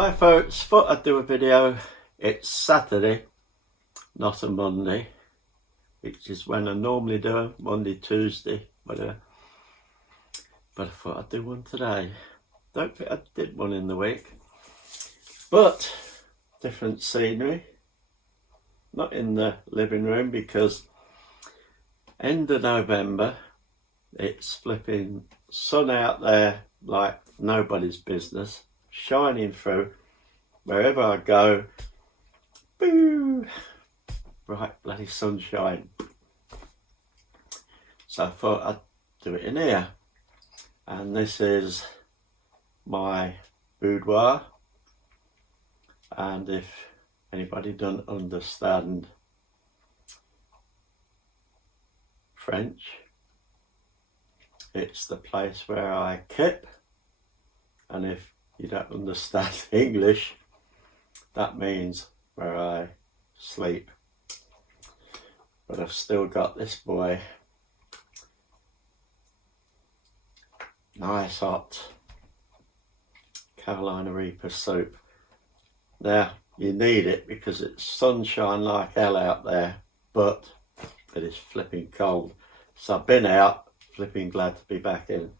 Hi folks, thought I'd do a video. It's Saturday, not a Monday, which is when I normally do a Monday, Tuesday, whatever. But I thought I'd do one today. Don't think I did one in the week, but different scenery. Not in the living room because end of November, it's flipping sun out there like nobody's business, shining through. Wherever I go, boo, bright bloody sunshine. So I thought I'd do it in here. And this is my boudoir. And if anybody doesn't understand French, it's the place where I keep. And if you don't understand English, that means where I sleep. But I've still got this boy. Nice hot Carolina Reaper soup. Now, you need it because it's sunshine like hell out there, but it is flipping cold. So I've been out, flipping glad to be back in.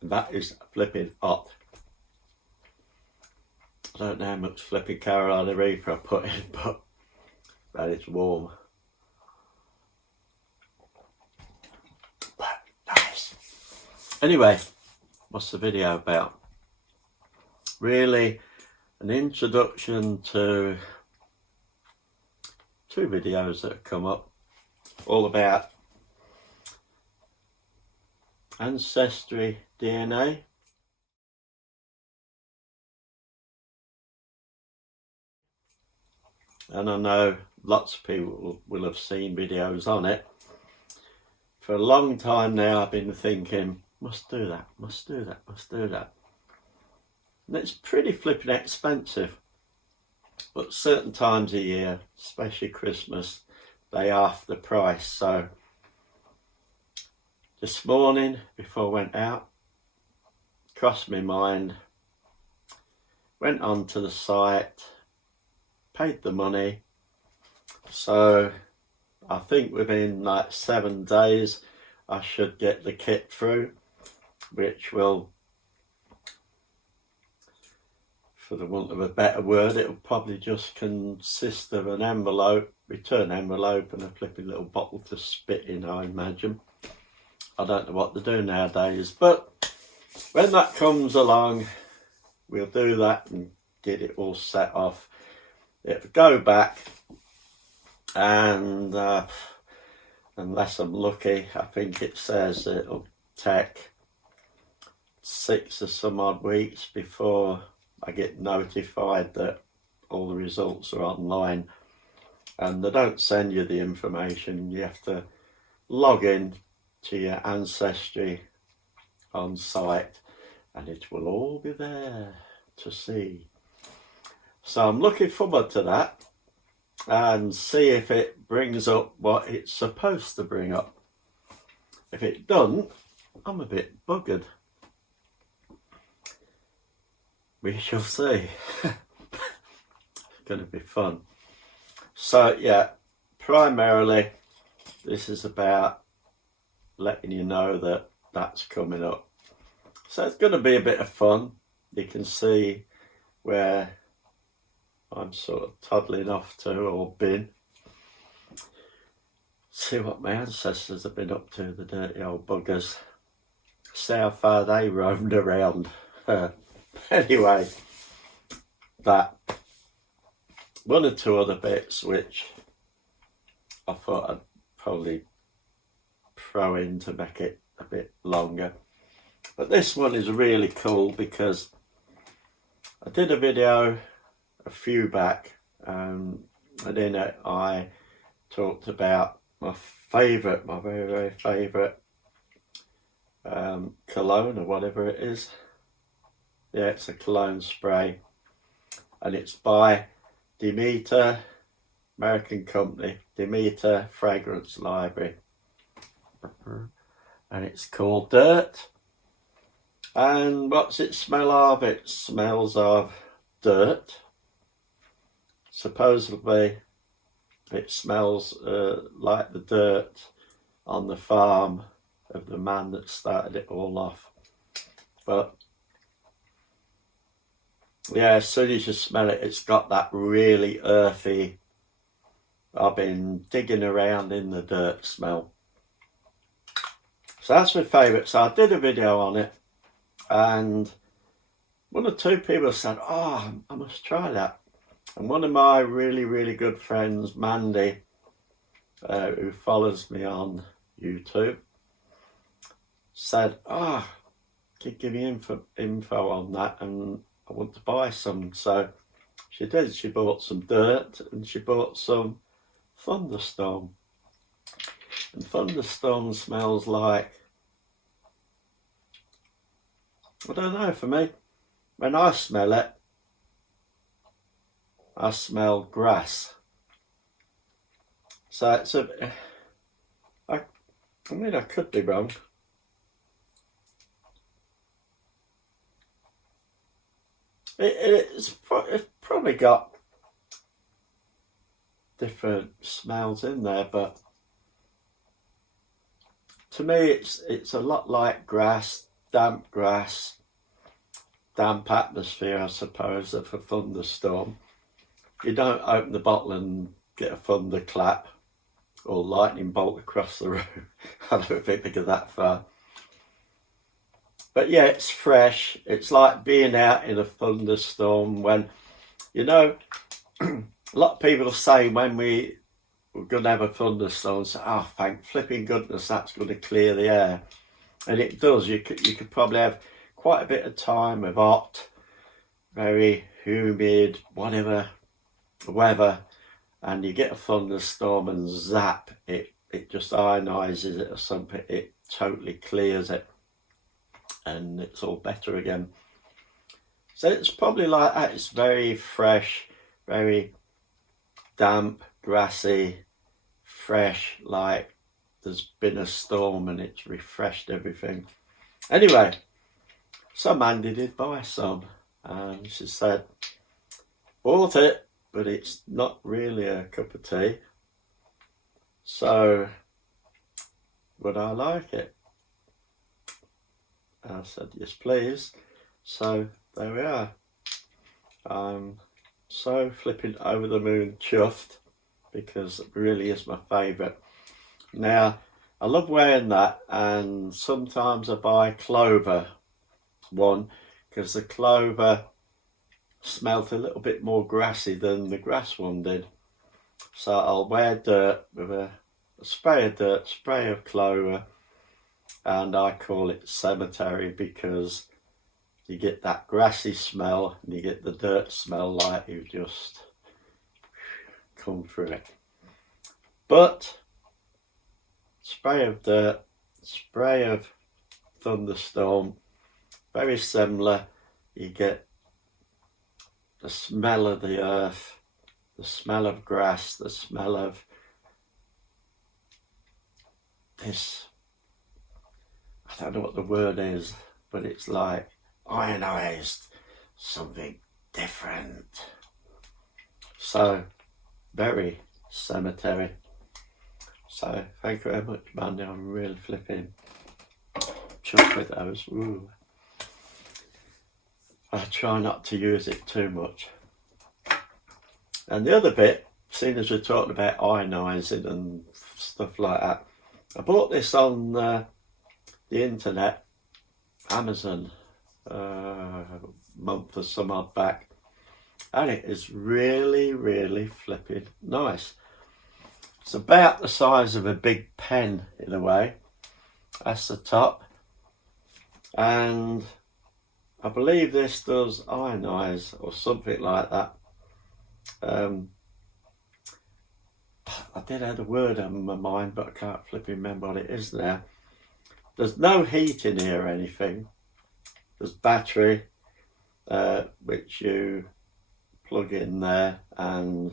That is flipping hot. I don't know how much flipping Carolina Reaper I put in, but it's warm. But nice. Anyway, what's the video about? Really an introduction to two videos that have come up, all about ancestry DNA, and I know lots of people will have seen videos on it. For a long time now I've been thinking, must do that, must do that, must do that. And it's pretty flipping expensive, but certain times a year, especially Christmas, they half the price. So this morning, before I went out, crossed my mind, went onto the site, paid the money. So I think within like 7 days, I should get the kit through, which will, for the want of a better word, it'll probably just consist of an envelope, return envelope, and a flipping little bottle to spit in, I imagine. I don't know what to do nowadays, but when that comes along, we'll do that and get it all set off. It'll go back, and unless I'm lucky, I think it says it'll take 6 or some odd weeks before I get notified that all the results are online. And they don't send you the information, you have to log in to your ancestry on site and it will all be there to see. So I'm looking forward to that and see if it brings up what it's supposed to bring up. If it doesn't, I'm a bit buggered. We shall see. It's going to be fun. So yeah, primarily this is about letting you know that that's coming up. So it's going to be a bit of fun. You can see where I'm sort of toddling off to, or been. See what my ancestors have been up to, the dirty old buggers. See how far they roamed around. Anyway, that. One or two other bits which I thought I'd probably throw in to make it a bit longer. But this one is really cool because I did a video a few back, and in it I talked about my very, very favourite cologne or whatever it is. Yeah, it's a cologne spray, and it's by Demeter, American company, Demeter Fragrance Library. and it's called Dirt. And what's it smell of? It smells of dirt. Supposedly it smells like the dirt on the farm of the man that started it all off. But yeah, as soon as you smell it, it's got that really earthy, I've been digging around in the dirt smell. So that's my favourite. So I did a video on it, and one or two people said, oh, I must try that. And one of my really, really good friends, Mandy, who follows me on YouTube, said, oh, give me info on that, and I want to buy some. So she did. She bought some dirt and she bought some Thunderstorm. And Thunderstorm smells like, I don't know, for me, when I smell it, I smell grass. So it's I mean, I could be wrong. It's probably got different smells in there, but to me it's a lot like grass, damp atmosphere, I suppose, of a thunderstorm. You don't open the bottle and get a thunderclap or lightning bolt across the room. I don't think they go that far. But yeah, it's fresh. It's like being out in a thunderstorm when, you know, a lot of people say when we're going to have a thunderstorm, say, oh, thank flipping goodness, that's going to clear the air. And it does. You could probably have quite a bit of time of hot, very humid, whatever weather, and you get a thunderstorm and zap, it just ionizes it or something. It totally clears it and it's all better again. So it's probably like that. It's very fresh, very damp, grassy, fresh, like there's been a storm and it's refreshed everything. Anyway, so Mandy did buy some, and she said, bought it, but it's not really a cup of tea. So, would I like it? I said, yes, please. So, there we are. I'm so flipping over the moon chuffed, because it really is my favourite. Now, I love wearing that, and sometimes I buy Clover one, because the Clover smelt a little bit more grassy than the grass one did. So I'll wear dirt with a spray of dirt, spray of Clover, and I call it cemetery because you get that grassy smell and you get the dirt smell like you've just come through it. But spray of dirt, spray of Thunderstorm, very similar. You get the smell of the earth, the smell of grass, the smell of this, I don't know what the word is, but it's like ionized, something different. So, very cemetery. So, thank you very much, Mandy. I'm really flipping chuffed with those. Ooh. I try not to use it too much. And the other bit, seeing as we're talking about ionizing and stuff like that, I bought this on the internet, Amazon, a month or some odd back, and it is really, really flipping nice. It's about the size of a big pen in a way. That's the top, and I believe this does ionize or something like that. I did have a word on my mind, but I can't flipping remember what it is now. There's no heat in here or anything. There's battery, which you plug in there and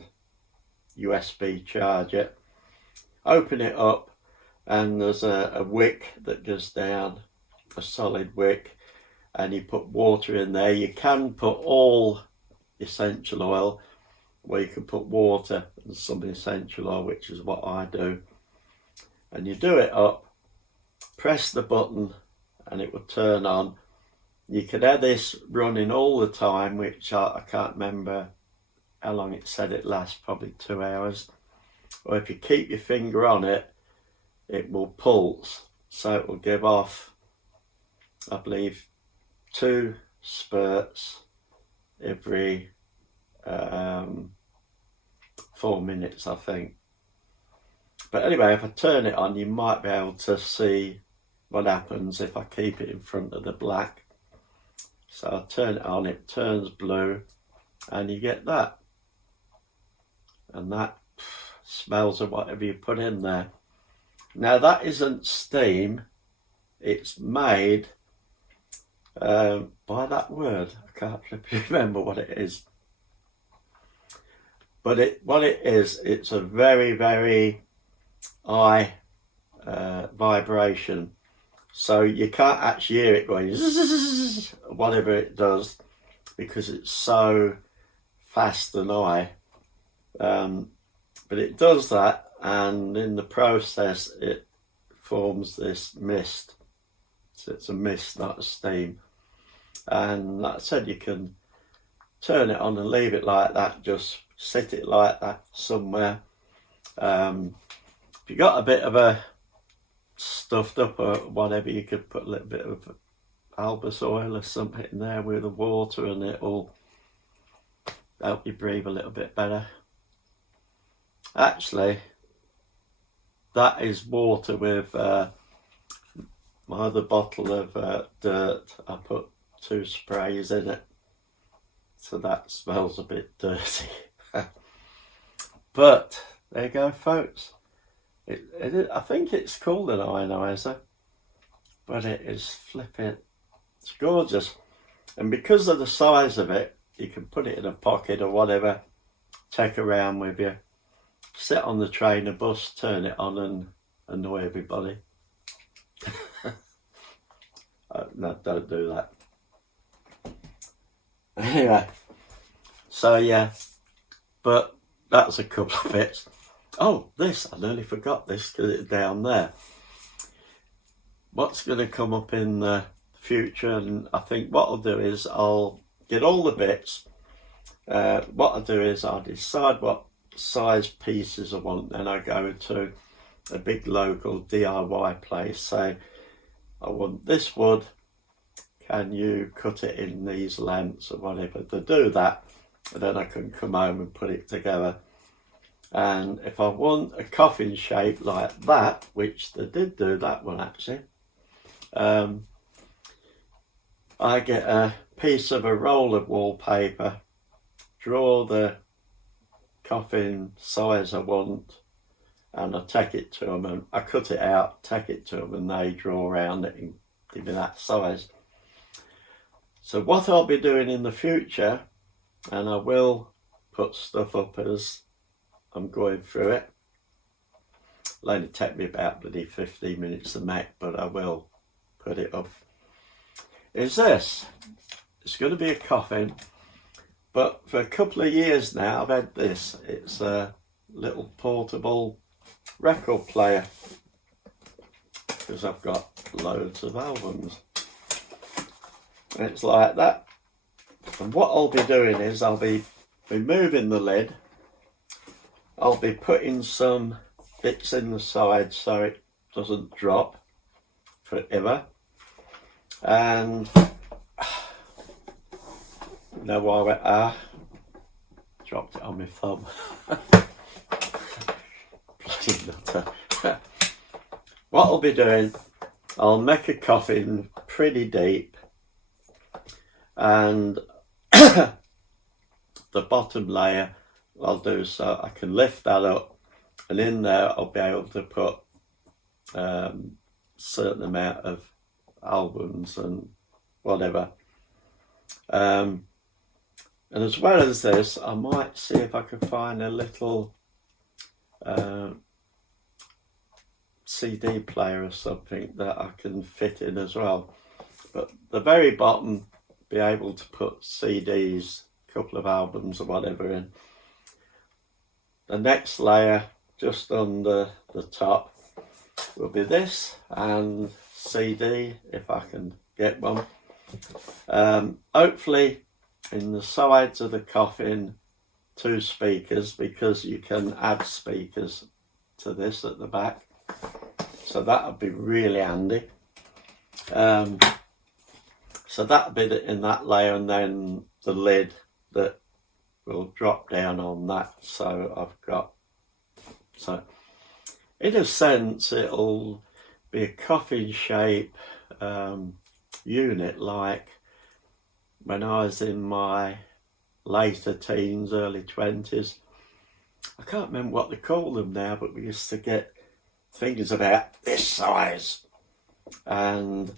USB charge it. Open it up, and there's a wick that goes down, a solid wick, and you put water in there. You can put all essential oil, or you can put water and some essential oil, which is what I do. And you do it up, press the button, and it will turn on. You can have this running all the time, which I can't remember how long it said it lasts, probably 2 hours. Or if you keep your finger on it, it will pulse. So it will give off, I believe, 2 spurts every 4 minutes, I think. But anyway, if I turn it on, you might be able to see what happens if I keep it in front of the black. So I turn it on, it turns blue, and you get that. And that smells of whatever you put in there. Now that isn't steam, it's made by that word. I can't remember what it is. But what it is, it's a very, very high vibration. So you can't actually hear it going zzz, whatever it does, because it's so fast and high. But it does that, and in the process it forms this mist. So it's a mist, not a steam. And like I said, you can turn it on and leave it like that, just sit it like that somewhere. If you got a bit of a stuffed up or whatever, you could put a little bit of Albus oil or something in there with the water, and it will help you breathe a little bit better. Actually, that is water with my other bottle of dirt. I put 2 sprays in it, so that smells a bit dirty. But there you go, folks. I think it's called an ionizer, but it is flipping. It's gorgeous, and because of the size of it, you can put it in a pocket or whatever, take around with you, sit on the train or bus, turn it on, and annoy everybody. No, don't do that. Anyway, so yeah, but that's a couple of bits. Oh, this, I nearly forgot this because it's down there. What's going to come up in the future, and I think what I'll do is I'll get all the bits. What I'll do is I'll decide what size pieces I want, then I go to a big local DIY place, say I want this wood, can you cut it in these lengths or whatever. To do that, and then I can come home and put it together. And if I want a coffin shape like that, which they did do that one actually, I get a piece of a roll of wallpaper, draw the coffin size I want, and I take it to them, and I cut it out, take it to them, and they draw around it and give me that size. So what I'll be doing in the future, and I will put stuff up as I'm going through it. It'll only take me about bloody 15 minutes to make, but I will put it up. Is this? It's going to be a coffin, but for a couple of years now I've had this. It's a little portable record player, because I've got loads of albums. And it's like that. And what I'll be doing is I'll be removing the lid. I'll be putting some bits in the side so it doesn't drop forever. And you know why I went dropped it on my thumb. Bloody nutter. What I'll be doing, I'll make a coffin pretty deep, and the bottom layer I'll do so I can lift that up, and in there I'll be able to put certain amount of albums and whatever. And as well as this, I might see if I can find a little CD player or something that I can fit in as well. But the very bottom, be able to put CDs, a couple of albums or whatever in. The next layer, just under the top, will be this, and CD, if I can get one. Hopefully in the sides of the coffin, 2 speakers, because you can add speakers to this at the back. So that would be really handy. So that'll be in that layer, and then the lid that will drop down on that. So I've got, so in a sense it'll be a coffin shape unit, like when I was in my later teens, early 20s. I can't remember what they call them now, but we used to get things about this size and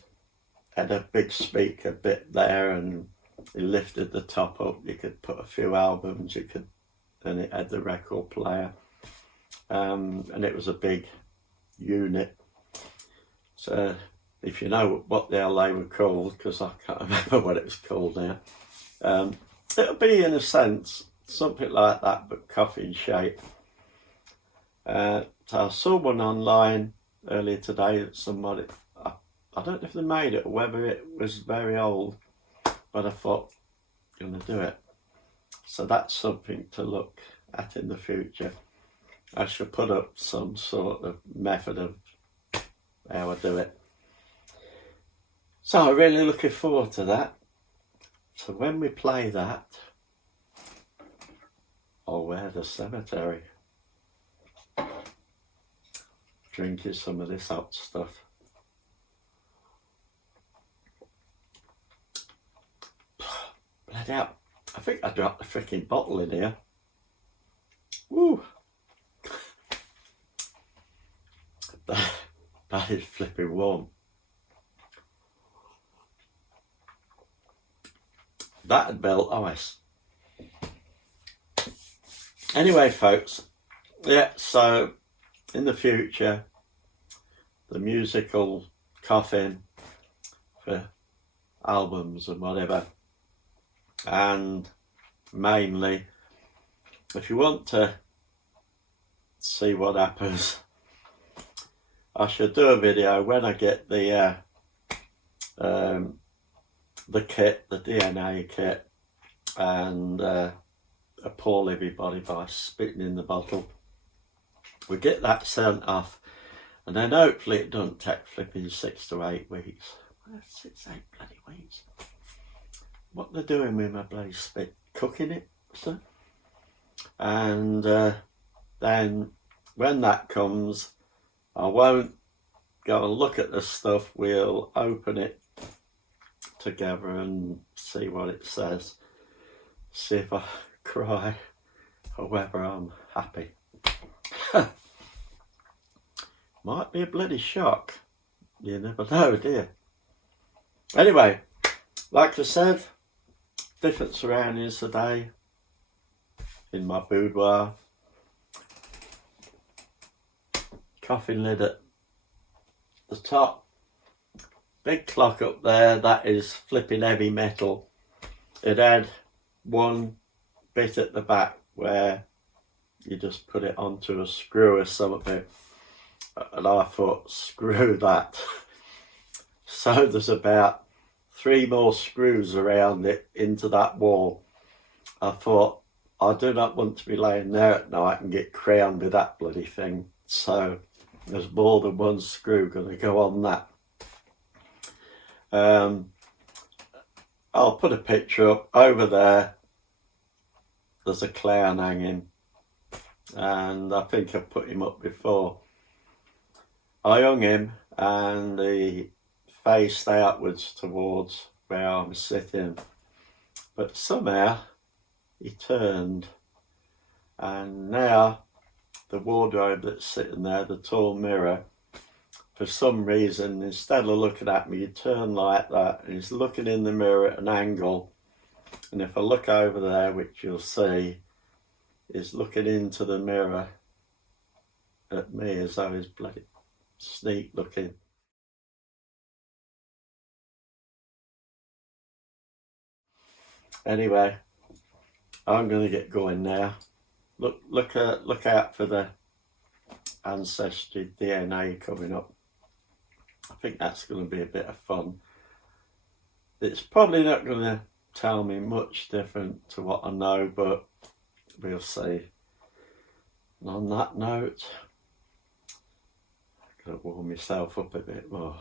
had a big speaker bit there, and you lifted the top up, you could put a few albums, and it had the record player, and it was a big unit. So if you know what the hell they were called, because I can't remember what it was called now, it'll be in a sense something like that, but coffin shape. So I saw one online earlier today that somebody, I don't know if they made it or whether it was very old, but I thought, I'm going to do it. So that's something to look at in the future. I should put up some sort of method of how I do it. So I'm really looking forward to that. So when we play that, I'll wear the cemetery. Drinking some of this hot stuff. Bloody hell. I think I dropped the freaking bottle in here. Woo! That is flipping warm. That'd melt ice. Anyway, folks, yeah, so in the future, the musical coffin for albums and whatever, and mainly, if you want to see what happens, I should do a video when I get the kit, the DNA kit, and appall everybody by spitting in the bottle. We get that sent off, and then hopefully it doesn't take flipping 6 to 8 weeks. Well, 6, 8 bloody weeks. What they're doing with my bloody spit, cooking it, so. And then when that comes, I won't go and look at the stuff, we'll open it together and see what it says. See if I cry or whether I'm happy. Might be a bloody shock. You never know, do you? Anyway, like I said, different surroundings today in my boudoir. Coffin lid at the top. Big clock up there, that is flipping heavy metal. It had one bit at the back where you just put it onto a screw or something, and I thought, screw that. So there's about 3 more screws around it into that wall. I thought, I do not want to be laying there at night and get crowned with that bloody thing. So there's more than one screw going to go on that. I'll put a picture up over there. There's a clown hanging, and I think I've put him up before. I hung him and he faced outwards towards where I'm sitting, but somehow he turned, and now the wardrobe that's sitting there, the tall mirror, for some reason, instead of looking at me, you turn like that, and he's looking in the mirror at an angle. And if I look over there, which you'll see, he's looking into the mirror at me as though he's bloody sneak looking. Anyway, I'm going to get going now. Look out for the ancestry DNA coming up. I think that's going to be a bit of fun. It's probably not going to tell me much different to what I know, but we'll see. And on that note, I'm going to warm myself up a bit more.